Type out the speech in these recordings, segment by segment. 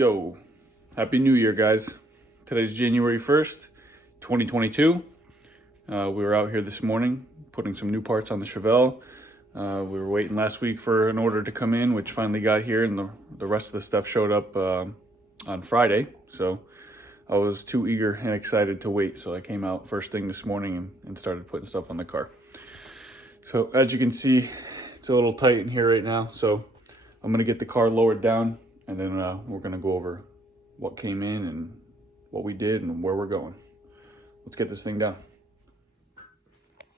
Yo, Happy New Year, guys. Today's January 1st, 2022. We were out here this morning putting some new parts on the Chevelle. We were waiting last week for an order to come in, which finally got here, and the rest of the stuff showed up on Friday. So I was too eager and excited to wait, so I came out first thing this morning and started putting stuff on the car. So as you can see, it's a little tight in here right now, so I'm gonna get the car lowered down, and then we're gonna go over what came in and what we did and where we're going. Let's get this thing down.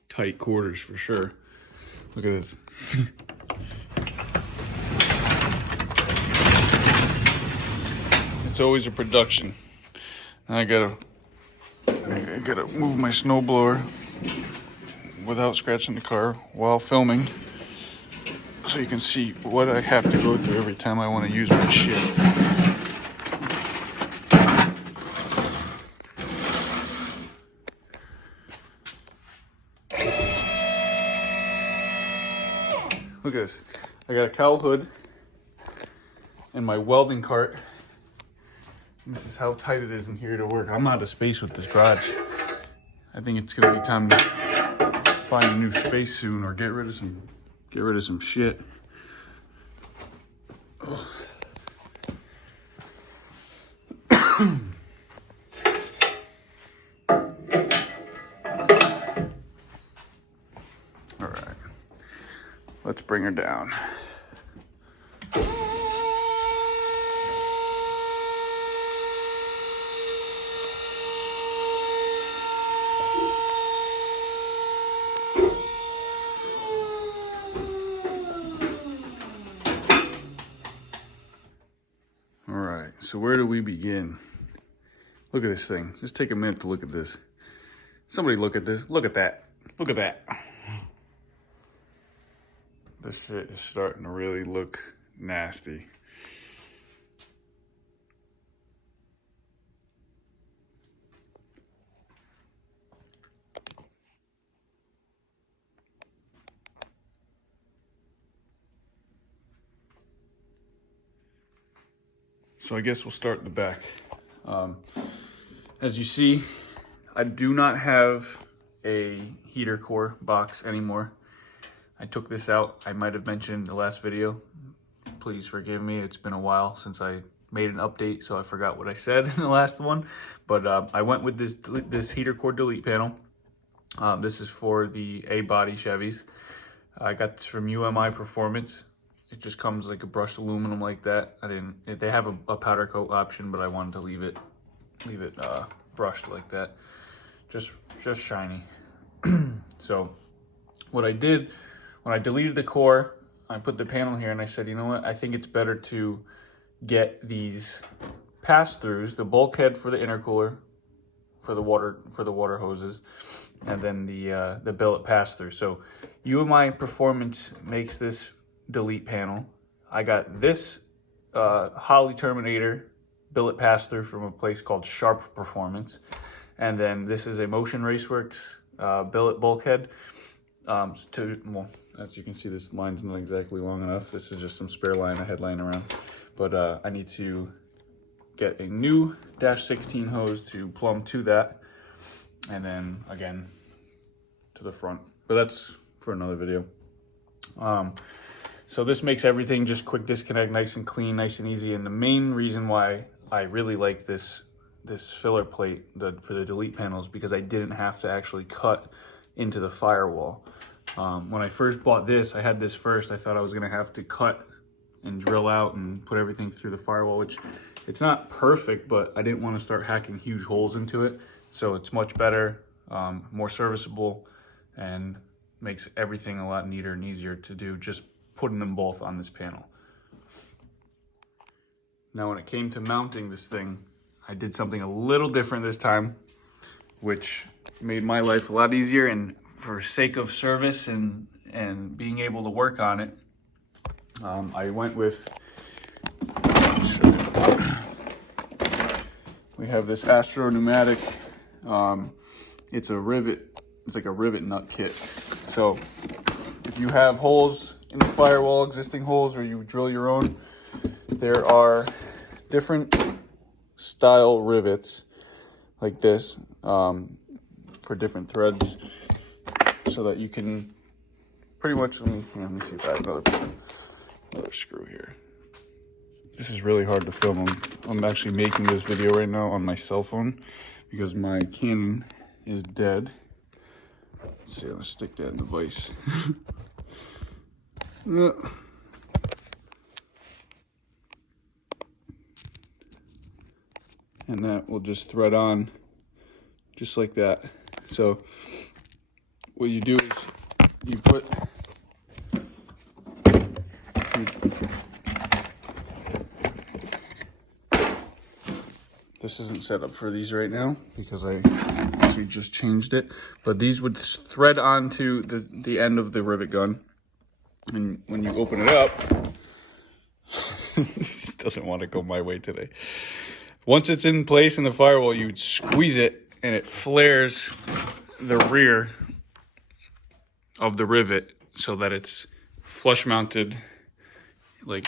Tight quarters for sure. Look at this. It's always a production. I gotta move my snowblower without scratching the car while filming, so you can see what I have to go through every time I want to use my shit. Look at this. I got a cowl hood and my welding cart. This is how tight it is in here to work. I'm out of space with this garage. I think it's gonna be time to find a new space soon, or get rid of some shit. Ugh. All right, let's bring her down. So where do we begin? Look at this thing. Just take a minute to look at this. Somebody look at this. Look at that. Look at that. This shit is starting to really look nasty. So I guess we'll start in the back. As you see, I do not have a heater core box anymore. I took this out. I might have mentioned in the last video. Please forgive me. It's been a while since I made an update, so I forgot what I said in the last one. But I went with this heater core delete panel. This is for the A-body Chevys. I got this from UMI Performance. It just comes like a brushed aluminum like that. They have a powder coat option, but I wanted to leave it brushed like that, just shiny. So what I did when I deleted the core, I put the panel here and I said, you know what? I think it's better to get these pass-throughs, the bulkhead for the intercooler, for the water hoses, and then the billet pass-through. So UMI Performance makes this delete panel. I got this Holly Terminator billet pass-through from a place called Sharp Performance, and then this is a Motion Raceworks billet bulkhead. Well, as you can see, this line's not exactly long enough. This is just some spare line I had lying around, but I need to get a new -16 hose to plumb to that, and then again to the front, but that's for another video. So this makes everything just quick disconnect, nice and clean, nice and easy. And the main reason why I really like this filler plate for the delete panels, because I didn't have to actually cut into the firewall. When I first bought this, I had this first. I thought I was gonna have to cut and drill out and put everything through the firewall, which it's not perfect, but I didn't want to start hacking huge holes into it. So it's much better, more serviceable, and makes everything a lot neater and easier to do, just putting them both on this panel. Now when it came to mounting this thing, I did something a little different this time, which made my life a lot easier, and for sake of service and being able to work on it, I went with, we have this Astro pneumatic. It's like a rivet nut kit. So if you have holes in the firewall, existing holes, or you drill your own, there are different style rivets like this for different threads, so that you can pretty much, let me see if I have another screw here. This is really hard to film. I'm actually making this video right now on my cell phone because my Canon is dead. Let's see, let's stick that in the vise. And that will just thread on just like that. So what you do is you put this isn't set up for these right now because I actually just changed it, but these would thread onto the end of the rivet gun, and when you open it up, this doesn't want to go my way today. Once it's in place in the firewall, you would squeeze it and it flares the rear of the rivet so that it's flush mounted like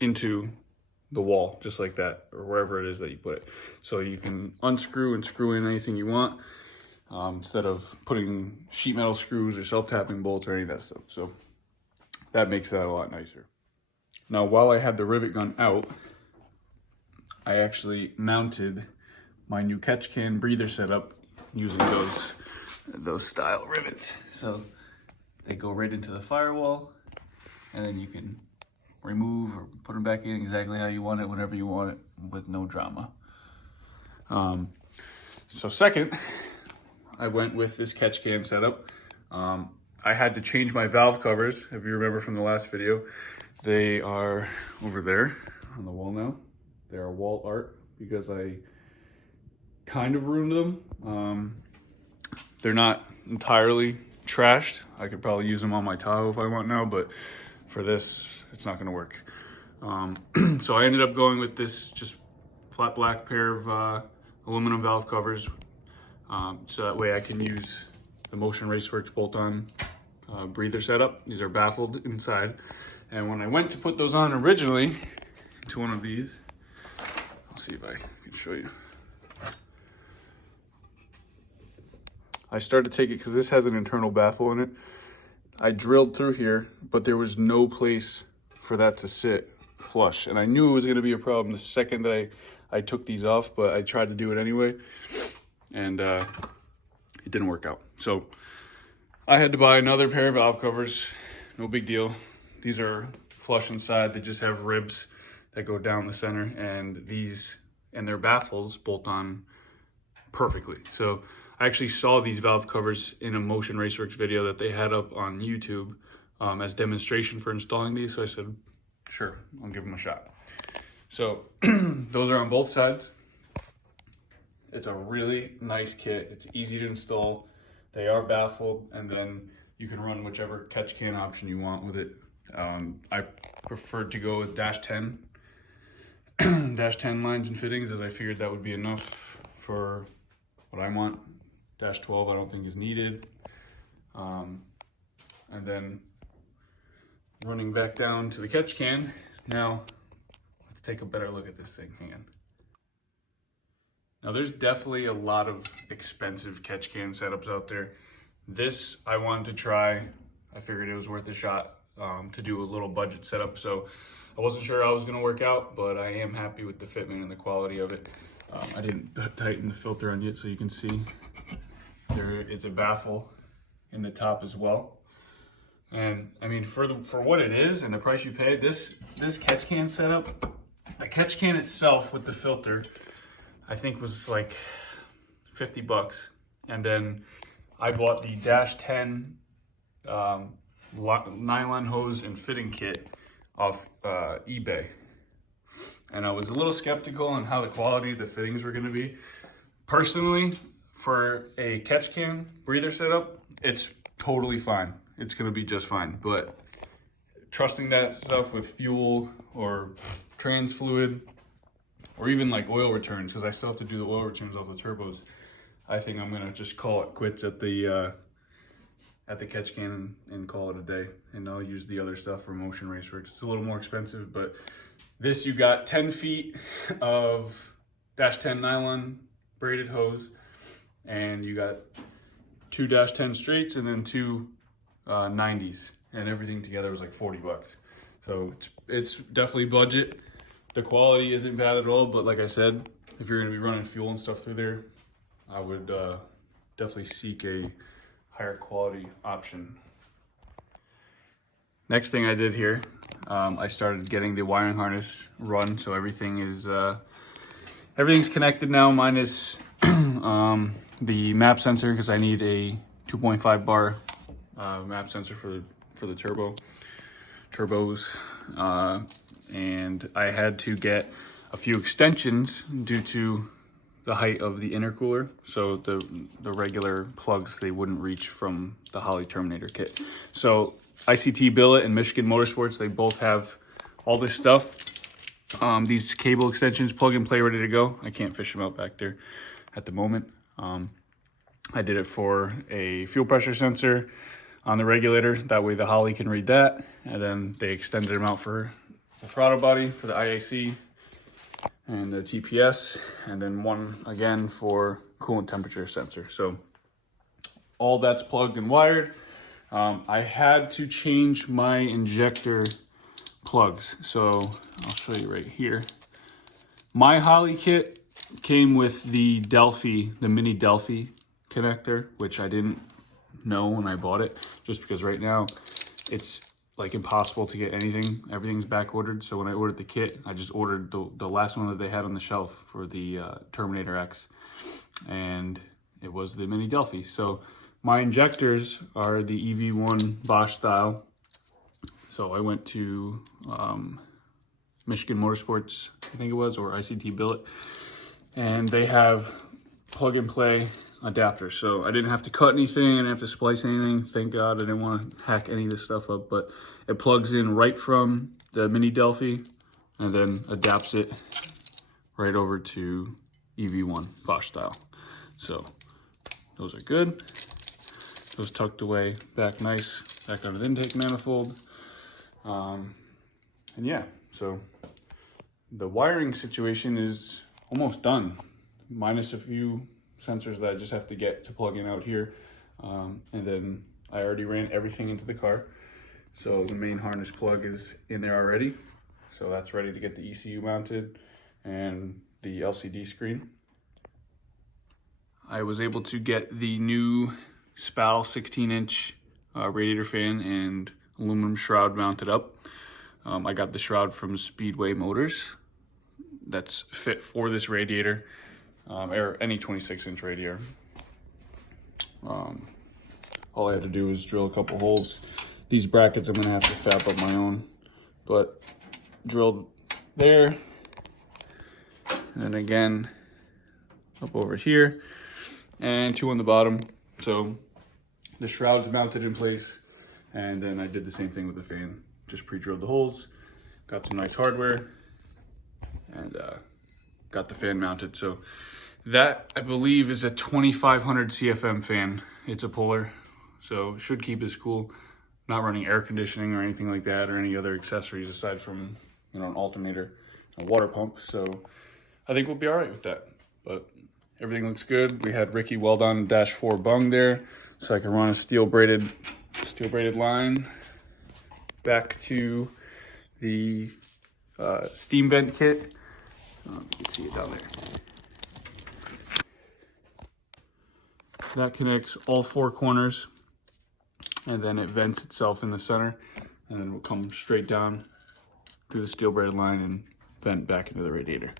into the wall, just like that, or wherever it is that you put it. So you can unscrew and screw in anything you want, instead of putting sheet metal screws or self-tapping bolts or any of that stuff. So that makes that a lot nicer. Now, while I had the rivet gun out, I actually mounted my new catch can breather setup using those style rivets. So they go right into the firewall, and then you can remove or put them back in exactly how you want it, whenever you want it, with no drama. So second, I went with this catch can setup. I had to change my valve covers, if you remember from the last video. They are over there on the wall now. They are wall art because I kind of ruined them. They're not entirely trashed. I could probably use them on my Tahoe if I want now, but for this, it's not gonna work. So I ended up going with this just flat black pair of aluminum valve covers. So that way I can use the Motion Raceworks bolt-on breather setup. These are baffled inside. And when I went to put those on originally to one of these, I'll see if I can show you. I started to take it because this has an internal baffle in it. I drilled through here, but there was no place for that to sit flush. And I knew it was gonna be a problem the second that I took these off, but I tried to do it anyway, and it didn't work out. So I had to buy another pair of valve covers. No big deal. These are flush inside. They just have ribs that go down the center, and these and their baffles bolt on perfectly. So I actually saw these valve covers in a Motion Raceworks video that they had up on YouTube as demonstration for installing these. So I said, sure, I'll give them a shot. So those are on both sides. It's a really nice kit. It's easy to install. They are baffled, and then you can run whichever catch can option you want with it. I preferred to go with dash 10 lines and fittings, as I figured that would be enough for what I want. Dash 12 I don't think is needed. And then running back down to the catch can. Now let's take a better look at this thing. Hang on. Now there's definitely a lot of expensive catch can setups out there. This I wanted to try. I figured it was worth a shot to do a little budget setup. So I wasn't sure how it was gonna work out, but I am happy with the fitment and the quality of it. I didn't tighten the filter on yet, so you can see there is a baffle in the top as well. And I mean, for what it is and the price you pay, this catch can setup, the catch can itself with the filter, I think was like 50 bucks. And then I bought the dash 10 nylon hose and fitting kit off eBay. And I was a little skeptical on how the quality of the fittings were gonna be. Personally, for a catch can breather setup, it's totally fine. It's gonna be just fine. But trusting that stuff with fuel or trans fluid, or even like oil returns, because I still have to do the oil returns off the turbos, I think I'm gonna just call it quits at the catch can and call it a day. And I'll use the other stuff for Motion Raceworks. It's a little more expensive, but This, you got 10 feet of -10 nylon braided hose, and you got 2 -10 straights and then 2 90s, and everything together was like 40 bucks. So it's definitely budget. The quality isn't bad at all, but like I said, if you're gonna be running fuel and stuff through there, I would definitely seek a higher quality option. Next thing I did here, I started getting the wiring harness run, so everything is everything's connected now, minus the map sensor, because I need a 2.5 bar map sensor for the turbos, and I had to get a few extensions due to the height of the intercooler, so the regular plugs, they wouldn't reach from the Holley Terminator kit. So ICT Billet and Michigan Motorsports, they both have all this stuff. These cable extensions, plug and play, ready to go. I can't fish them out back there at the moment. I did it for a fuel pressure sensor on the regulator. That way the Holley can read that. And then they extended them out for the throttle body, for the IAC and the TPS. And then one again for coolant temperature sensor. So all that's plugged and wired. I had to change my injector plugs. So I'll show you right here. My Holley kit came with the Delphi, the mini Delphi connector, which I didn't know when I bought it, just because right now it's like impossible to get anything. Everything's back ordered. So when I ordered the kit, I just ordered the last one that they had on the shelf for the Terminator X, and it was the mini Delphi. So my injectors are the EV1 Bosch style. So I went to Michigan Motorsports, I think it was, or ICT Billet, and they have plug and play adapters. So I didn't have to cut anything, I didn't have to splice anything. Thank God, I didn't want to hack any of this stuff up, but it plugs in right from the mini Delphi and then adapts it right over to EV1 Bosch style. So those are good. Those tucked away back nice, back on the intake manifold. And yeah, so the wiring situation is almost done, minus a few sensors that I just have to get to plug in out here. And then I already ran everything into the car. So the main harness plug is in there already. So that's ready to get the ECU mounted and the LCD screen. I was able to get the new SPAL 16-inch radiator fan and aluminum shroud mounted up. I got the shroud from Speedway Motors. That's fit for this radiator, or any 26-inch radiator. All I had to do was drill a couple holes. These brackets I'm gonna have to fab up my own, but drilled there, and then again up over here, and 2 on the bottom. So the shroud's mounted in place, and then I did the same thing with the fan. Just pre-drilled the holes, got some nice hardware, and got the fan mounted. So that, I believe, is a 2500 CFM fan. It's a puller, so should keep this cool. Not running air conditioning or anything like that, or any other accessories aside from, you know, an alternator, a water pump. So I think we'll be all right with that. But everything looks good. We had Ricky weld on dash 4 bung there, so I can run a steel braided line back to the steam vent kit. You can see it down there. That connects all 4 corners, and then it vents itself in the center, and then it will come straight down through the steel braided line and vent back into the radiator.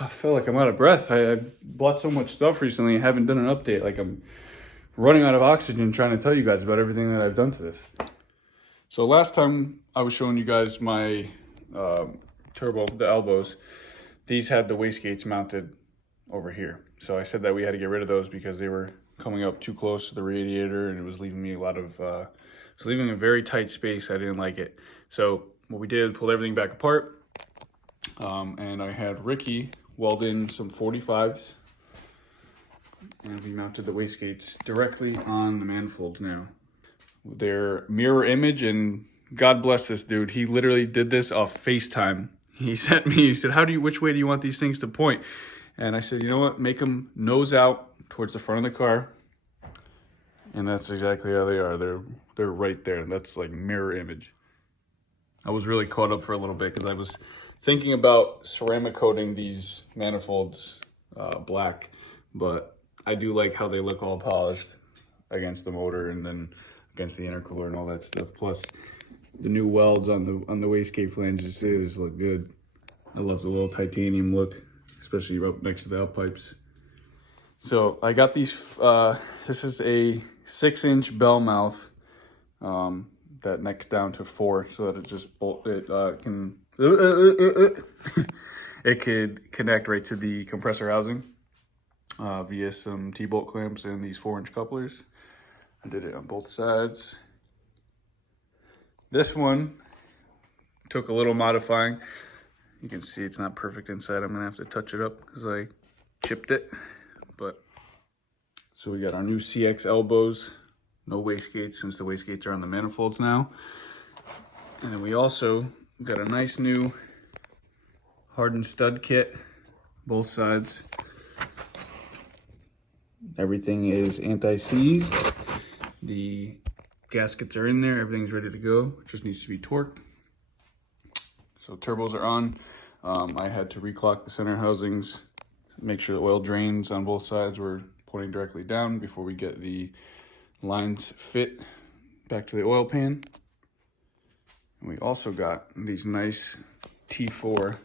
I feel like I'm out of breath. I bought so much stuff recently and haven't done an update. Like, I'm running out of oxygen trying to tell you guys about everything that I've done to this. So last time I was showing you guys my turbo, the elbows. These had the wastegates mounted over here. So I said that we had to get rid of those because they were coming up too close to the radiator, and it was leaving me a lot of, it's leaving a very tight space. I didn't like it. So what we did, pulled everything back apart, and I had Ricky weld in some 45s, and we mounted the wastegates directly on the manifolds now. They're mirror image, and God bless this dude. He literally did this off FaceTime. He sent me, he said, which way do you want these things to point? And I said, you know what, make them nose out towards the front of the car. And that's exactly how they are. They're right there. That's like mirror image. I was really caught up for a little bit because I was thinking about ceramic coating these manifolds black, but I do like how they look all polished against the motor and then against the intercooler and all that stuff. Plus, the new welds on the wastegate flanges look good. I love the little titanium look, especially up next to the outpipes. So I got these. This is a 6-inch bell mouth that necks down to 4, so that it just can it could connect right to the compressor housing via some T-bolt clamps and these 4-inch couplers. I did it on both sides. This one took a little modifying. You can see it's not perfect inside. I'm gonna have to touch it up because I chipped it. But so we got our new CX elbows, no wastegates since the wastegates are on the manifolds now. And then we also got a nice new hardened stud kit, both sides. Everything is anti-seized. The gaskets are in there, everything's ready to go. It just needs to be torqued. So turbos are on. I had to reclock the center housings, make sure the oil drains on both sides were pointing directly down before we get the lines fit back to the oil pan. And we also got these nice T4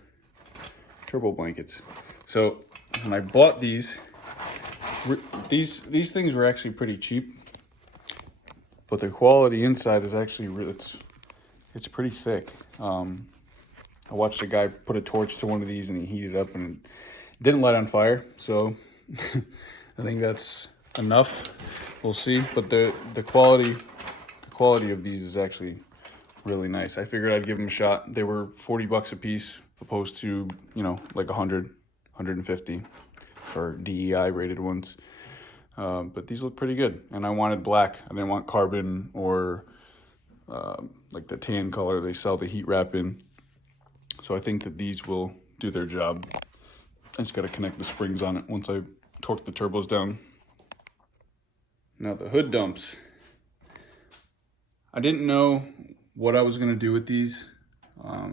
turbo blankets. So when I bought these things were actually pretty cheap, but the quality inside is actually it's pretty thick. I watched a guy put a torch to one of these and he heated up and it didn't light on fire. So I think that's enough. We'll see. But the quality of these is actually really nice. I figured I'd give them a shot. They were 40 bucks a piece opposed to, you know, like 100, 150 for DEI rated ones. But these look pretty good. And I wanted black. I didn't want carbon or like the tan color they sell the heat wrap in. So I think that these will do their job. I just got to connect the springs on it once I torque the turbos down. Now the hood dumps. I didn't know what I was going to do with these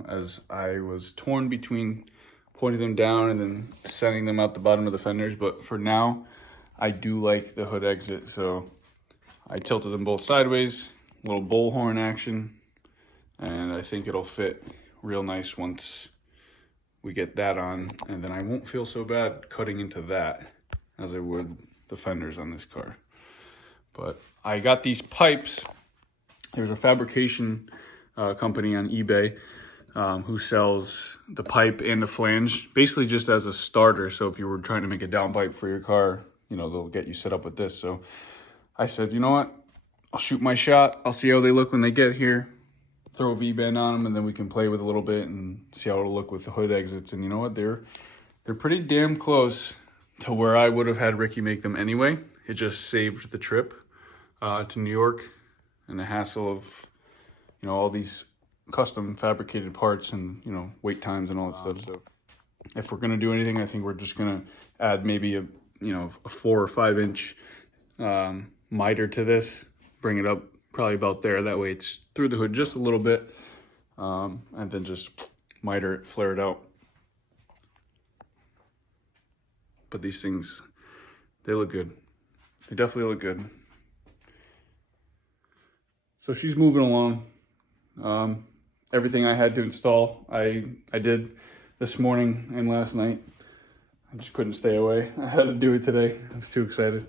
as I was torn between pointing them down and then sending them out the bottom of the fenders. But for now, I do like the hood exit. So I tilted them both sideways, little bullhorn action, and I think it'll fit real nice once we get that on, and then I won't feel so bad cutting into that as I would the fenders on this car. But I got these pipes. There's a fabrication company on eBay who sells the pipe and the flange basically just as a starter. So if you were trying to make a downpipe for your car, you know, they'll get you set up with this. So I said, you know what, I'll shoot my shot. I'll see how they look when they get here. Throw a V-bend on them, and then we can play with it a little bit and see how it'll look with the hood exits. And you know what? They're pretty damn close to where I would have had Ricky make them anyway. It just saved the trip to New York and the hassle of, you know, all these custom fabricated parts and, you know, wait times and all that stuff. So if we're gonna do anything, I think we're just gonna add maybe a 4 or 5 inch miter to this, bring it up probably about there. That way it's through the hood just a little bit, and then just miter it, flare it out. But these things, they look good. They definitely look good. So she's moving along. Everything I had to install, I did this morning and last night. I just couldn't stay away. I had to do it today. I was too excited.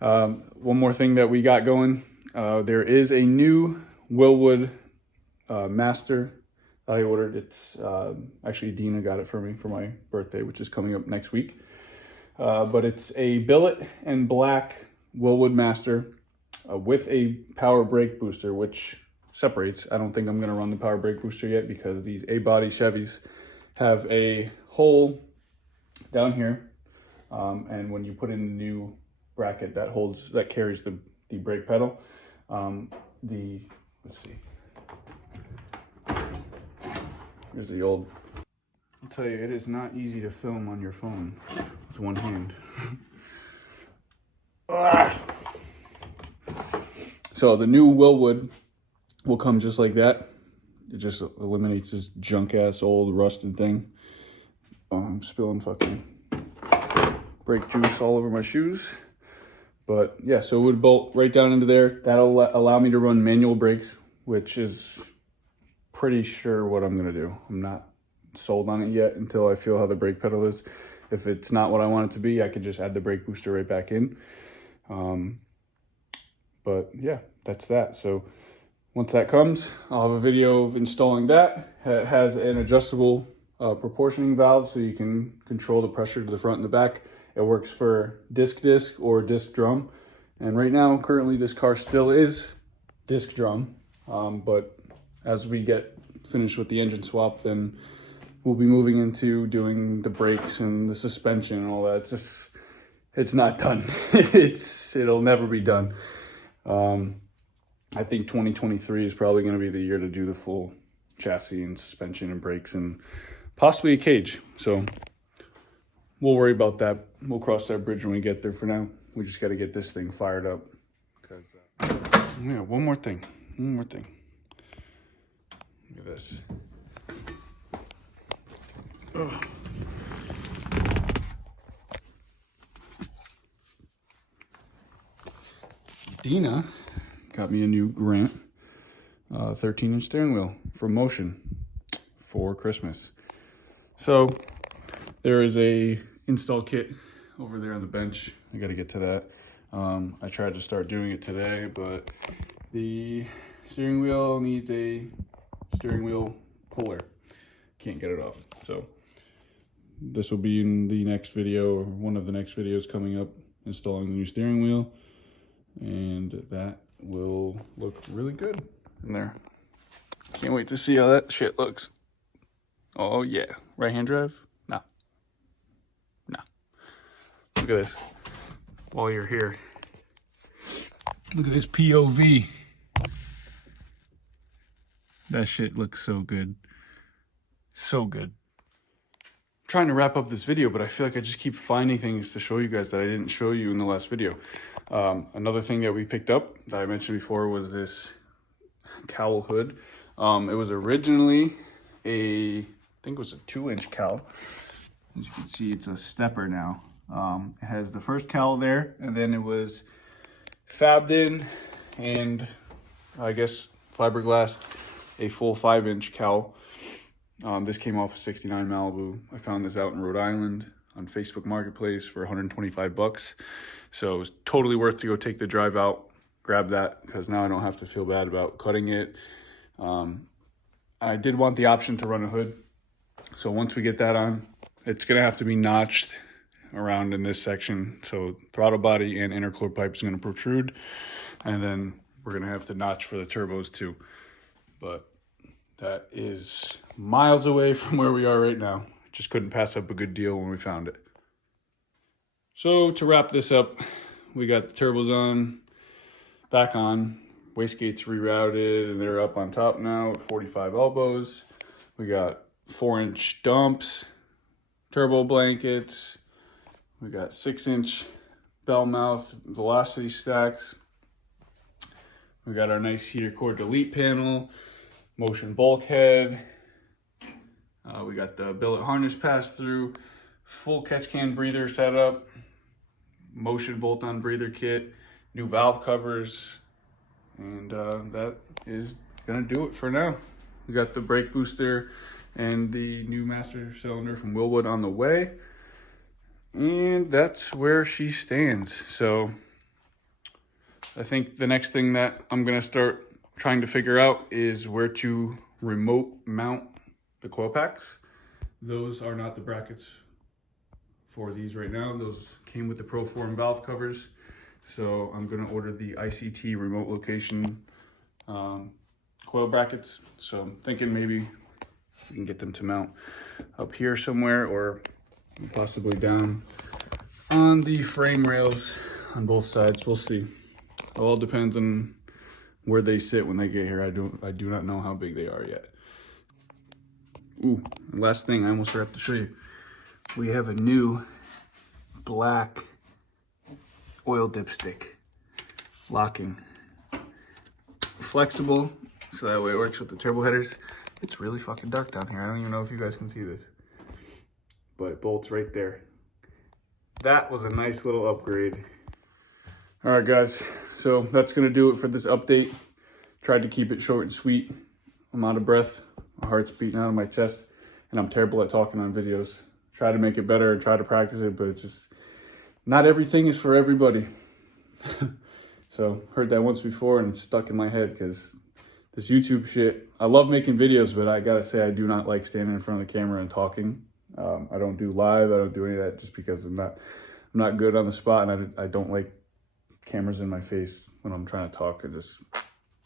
One more thing that we got going. There is a new Wilwood Master that I ordered. It's actually Dina got it for me for my birthday, which is coming up next week. But it's a billet and black Wilwood Master with a power brake booster, which separates. I don't think I'm going to run the power brake booster yet because these A-body Chevys have a hole down here, and when you put in the new bracket that carries the brake pedal, let's see, Here's the old. I'll tell you, it is not easy to film on your phone with one hand. So the new Wilwood will come just like that. It just eliminates this junk ass old rusted thing. I'm spilling fucking brake juice all over my shoes. But yeah, so it would bolt right down into there. That'll allow me to run manual brakes, which is pretty sure what I'm gonna do. I'm not sold on it yet until I feel how the brake pedal is. If it's not what I want it to be, I could just add the brake booster right back in. But yeah, that's that. So once that comes, I'll have a video of installing that. It has an adjustable proportioning valve, so you can control the pressure to the front and the back. It works for disc or disc drum. And right now, currently, this car still is disc drum. But as we get finished with the engine swap, then we'll be moving into doing the brakes and the suspension and all that. It's not done. It'll never be done. I think 2023 is probably going to be the year to do the full chassis and suspension and brakes and possibly a cage. So we'll worry about that. We'll cross that bridge when we get there. For now, we just got to get this thing fired up. Yeah, one more thing. Look at this. Ugh. Dina got me a new Grant 13-inch steering wheel from Motion for Christmas. So there is a install kit over there on the bench. I got to get to that. I tried to start doing it today, but the steering wheel needs a steering wheel puller. Can't get it off. So this will be in the next video, or one of the next videos coming up, installing the new steering wheel. And that will look really good in there. Can't wait to see how that shit looks. Oh yeah, right hand drive? No. Look at this. While you're here, look at this POV. That shit looks so good. So good. I'm trying to wrap up this video, but I feel like I just keep finding things to show you guys that I didn't show you in the last video. Another thing that we picked up that I mentioned before was this cowl hood. It was originally I think it was a 2-inch cowl. As you can see, it's a stepper now. It has the first cowl there, and then it was fabbed in, and I guess fiberglassed a full 5-inch cowl. This came off a 69 Malibu. I found this out in Rhode Island on Facebook Marketplace for 125 bucks. So it was totally worth to go take the drive out, grab that, because now I don't have to feel bad about cutting it. I did want the option to run a hood. So once we get that on, it's gonna have to be notched around in this section. So throttle body and intercooler pipe is gonna protrude. And then we're gonna have to notch for the turbos too. But that is miles away from where we are right now. Just couldn't pass up a good deal when we found it. So to wrap this up, we got the turbos back on. Wastegates rerouted and they're up on top now at 45 elbows. We got 4-inch dumps, turbo blankets. We got 6-inch bell mouth velocity stacks. We got our nice heater core delete panel, Motion bulkhead. We got the billet harness pass through, full catch can breather setup, Motion bolt-on breather kit, new valve covers, and that is gonna do it for now. We got the brake booster and the new master cylinder from Wilwood on the way, and that's where she stands. So I think the next thing that I'm gonna start trying to figure out is where to remote mount the coil packs. Those are not the brackets for these right now. Those came with the Proform valve covers. So I'm gonna order the ICT remote location coil brackets. So I'm thinking maybe we can get them to mount up here somewhere, or possibly down on the frame rails on both sides. We'll see. It all depends on where they sit when they get here. I do not know how big they are yet. Ooh, last thing I almost forgot to show you. We have a new black oil dipstick. Locking. Flexible, so that way it works with the turbo headers. It's really fucking dark down here. I don't even know if you guys can see this. But it bolts right there. That was a nice little upgrade. All right, guys. So that's going to do it for this update. Tried to keep it short and sweet. I'm out of breath. My heart's beating out of my chest. And I'm terrible at talking on videos. Try to make it better and try to practice it, but it's just... not everything is for everybody. So, heard that once before and it's stuck in my head because this YouTube shit, I love making videos, but I gotta say I do not like standing in front of the camera and talking. I don't do live, I don't do any of that just because I'm not good on the spot, and I don't like cameras in my face when I'm trying to talk. I just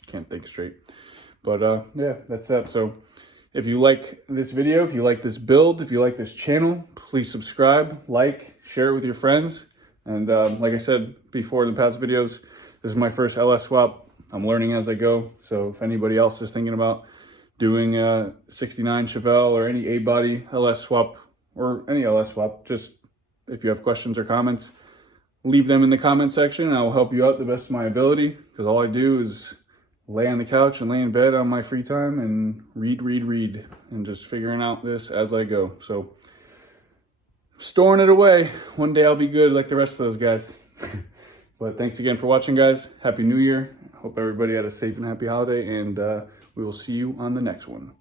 can't think straight. But yeah, that's that. So if you like this video, if you like this build, if you like this channel, please subscribe, like, share it with your friends. And like I said before in the past videos, this is my first LS swap. I'm learning as I go. So if anybody else is thinking about doing a 69 Chevelle or any A-body LS swap or any LS swap, just if you have questions or comments, leave them in the comment section and I will help you out the best of my ability, because all I do is lay on the couch and lay in bed on my free time and read, and just figuring out this as I go. So storing it away. One day I'll be good like the rest of those guys. But thanks again for watching, guys. Happy New Year. Hope everybody had a safe and happy holiday, and we will see you on the next one.